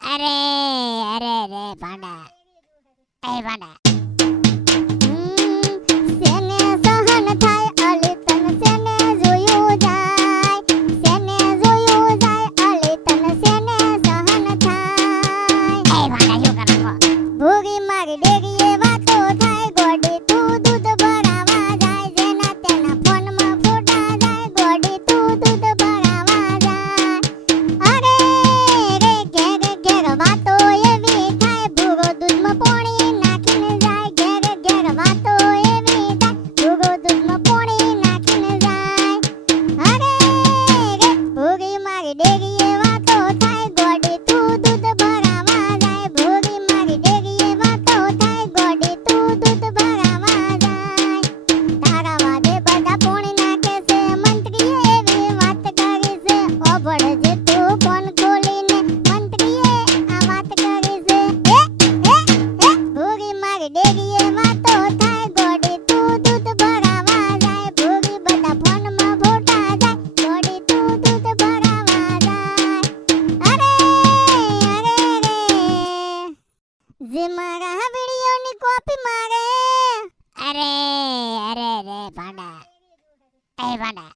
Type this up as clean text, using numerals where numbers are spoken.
અરે અરે રે ભાંડા એ ભાંડા સેને સહન થાય અલી તન સેને જોયું જાય અલી તન સેને સહન થાય એ ભાંડા શું કરો ભૂગી મારી ડેરીએ વાતો થાય ગોડી તું દૂધ ભરાવા જાય જેના તેના ફોનમાં ફોટા જાય ગોડી તું દૂધ ભરાવા જાય અરે રે ઘેર વાતો એવી થાય ભૂગો દૂધમાં પાણી નાખીને જાય ઘેર વાતો એવી થાય ભૂગો દૂધમાં પાણી નાખીને જાય અરે રે ભૂગી મારી ડેરીએ વાતો થાય ગોડી તું દૂધ ભરાવા જાય ભૂગી મારી ડેરીએ વાતો થાય ગોડી તું દૂધ ભરાવા જાય તારા વાદે બધા પાણી નાખે છે મંત્રીએ એવી વાત કરી છે ઓભળજે તું ફોન ખોલીને મંત્રીએ આ વાત કરી છે ભૂગી મારી ડેરીએ વાતો થાય ગોડી તું દૂધ ભરાવા જાય ભૂગી બધા ફોનમાં ફોટા જાય ગોડી તું દૂધ ભરાવા જાય અરે રે જે મારા વિડિયોની કોપી મારે અરે રે ભાંડા એ ભાંડા